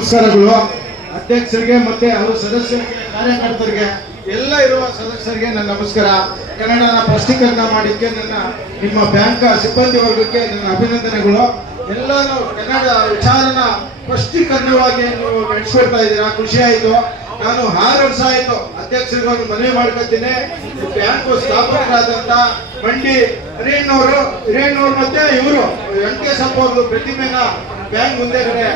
ನಮಸ್ಕಾರಗಳು. ಅಧ್ಯಕ್ಷರಿಗೆ ಮತ್ತೆ ಅವರ ಸದಸ್ಯರಿಗೆ, ಕಾರ್ಯಕರ್ತರಿಗೆ, ಎಲ್ಲ ಇರುವ ಸದಸ್ಯರಿಗೆ ನನ್ನ ನಮಸ್ಕಾರ. ಕನ್ನಡನ ಸ್ಪಷ್ಟೀಕರಣ ಮಾಡಿಕ್ಕೆ ನಿಮ್ಮ ಬ್ಯಾಂಕ್ ಸಿಬ್ಬಂದಿ ವರ್ಗಕ್ಕೆ ನನ್ನ ಅಭಿನಂದನೆಗಳು. ಎಲ್ಲರೂ ಕನ್ನಡ ವಿಚಾರನ ಸ್ಪಷ್ಟೀಕರಣವಾಗಿ ನೀವು ನಡೆಸ್ಕೊಡ್ತಾ ಇದ್ದೀರಾ, ಖುಷಿ ಆಯಿತು. ನಾನು 6 ವರ್ಷ ಆಯಿತು ಅಧ್ಯಕ್ಷರಿಗೆ ಒಂದು ಮನವಿ ಮಾಡ್ಕೊತೀನಿ. ಬ್ಯಾಂಕ್ ಸ್ಥಾಪಕರಾದಂಥ ಬಂಡಿ ಹಿರೇಣ್ಣವ್ರು ಮತ್ತೆ ಇವರು ವೆಂಕಟೇಶಪ್ಪ ಅವ್ರದ್ದು ಪ್ರತಿಮೆನ ಬ್ಯಾಂಕ್ ಮುಂದೆಗಡೆ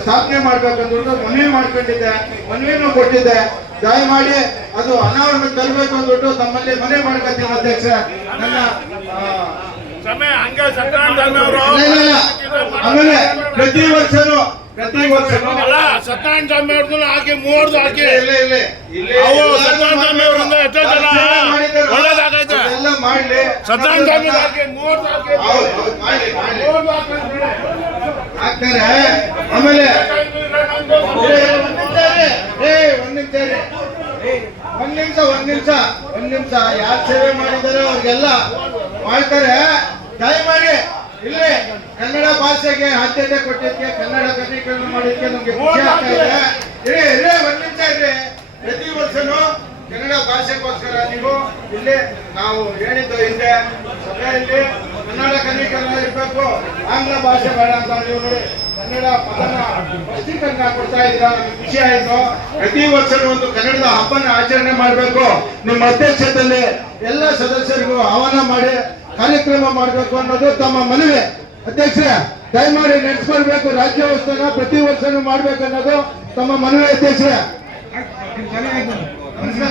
ಸ್ಥಾಪನೆ ಮಾಡ್ಬೇಕಂದ್ಬಿಟ್ಟು ಮನವಿ ಮಾಡ್ಕೊಂಡಿದ್ದೆ, ಮನವಿನೂ ಕೊಟ್ಟಿದ್ದೆ. ದಯಮಾಡಿ ಅದು ಅನಾವರಣ ತರಬೇಕು ಅಂದ್ಬಿಟ್ಟು ತಮ್ಮಲ್ಲಿ ಮನವಿ ಮಾಡ್ಕೊತೀನಿ ಅಧ್ಯಕ್ಷ. ನನ್ನ ಆಮೇಲೆ ಪ್ರತಿ ವರ್ಷನೂ ಸತ್ಯನಾರಾಯಣ ಸ್ವಾಮಿ ಅವ್ರದ್ದು ಹಾಕಿ 3 ಹಾಕಿ ಸತ್ಯನಾರಾಯಣ ಸ್ವಾಮಿ ಅವರಿಂದ ಎಷ್ಟೋ ಜನ ಒಳ್ಳೇದಾಗೈತೆ. ಎಲ್ಲ ಮಾಡ್ಲಿ, ಸತ್ಯನಾರಾಯಣ ಸ್ವಾಮಿ ಹಾಕಿ 3 ಹಾಕ್ತಾರೆ. ಆಮೇಲೆ ಒಂದ್ ನಿಮಿಷ ಯಾರು ಸೇವೆ ಮಾಡಿದ್ದಾರೆ ಅವ್ರಿಗೆಲ್ಲ ಮಾಡ್ತಾರೆ. ದಯಮಾಡಿ ಇಲ್ಲಿ ಕನ್ನಡ ಭಾಷೆಗೆ ಆದ್ಯತೆ ಕೊಟ್ಟಿದ್ದಕ್ಕೆ, ಕನ್ನಡ ಕನ್ನಡೀಕರಣ ಮಾಡಿದ್ದಕ್ಕೆ ನಮ್ಗೆ ಖುಷಿ ಆಗ್ತಾ ಇದೆ. ಒಂದ್ ನಿಮಿಷ ಇರ್ರಿ. ಪ್ರತಿ ವರ್ಷನೂ ಕನ್ನಡ ಭಾಷೆಗೋಸ್ಕರ ನೀವು ಇಲ್ಲಿ ನಾವು ಹೇಳಿದ್ದು ಹಿಂದೆ ಸಭೆಯಲ್ಲಿ ಕನ್ನಡ ಕನ್ನಡೀಕರಣ ಇರಬೇಕು, ಆಂಗ್ಲ ಭಾಷೆ ಬೇಡ ಅಂತ ನೀವು ನೋಡಿ ಕನ್ನಡ ಪದನ ಸ್ಪಷ್ಟೀಕರಣ ಕೊಡ್ತಾ ಇದ್ದೀರಾ, ನಮ್ಗೆ ಖುಷಿ ಆಯಿತು. ಪ್ರತಿ ವರ್ಷನೂ ಒಂದು ಕನ್ನಡದ ಹಬ್ಬನ ಆಚರಣೆ ಮಾಡಬೇಕು. ನಿಮ್ಮ ಅಧ್ಯಕ್ಷತೆಯಲ್ಲಿ ಎಲ್ಲ ಸದಸ್ಯರಿಗೂ ಆಹ್ವಾನ ಮಾಡಿ ಕಾರ್ಯಕ್ರಮ ಮಾಡಬೇಕು ಅನ್ನೋದು ತಮ್ಮ ಮನವಿ. ಅಧ್ಯಕ್ಷರೇ, ದಯಮಾಡಿ ನಡೆಸ್ಕೊಳ್ಬೇಕು. ರಾಜ್ಯೋತ್ಸವ ಪ್ರತಿ ವರ್ಷನೂ ಮಾಡ್ಬೇಕು ಅನ್ನೋದು ತಮ್ಮ ಮನವಿ ಅಧ್ಯಕ್ಷರೇ. ನಮಸ್ಕಾರ.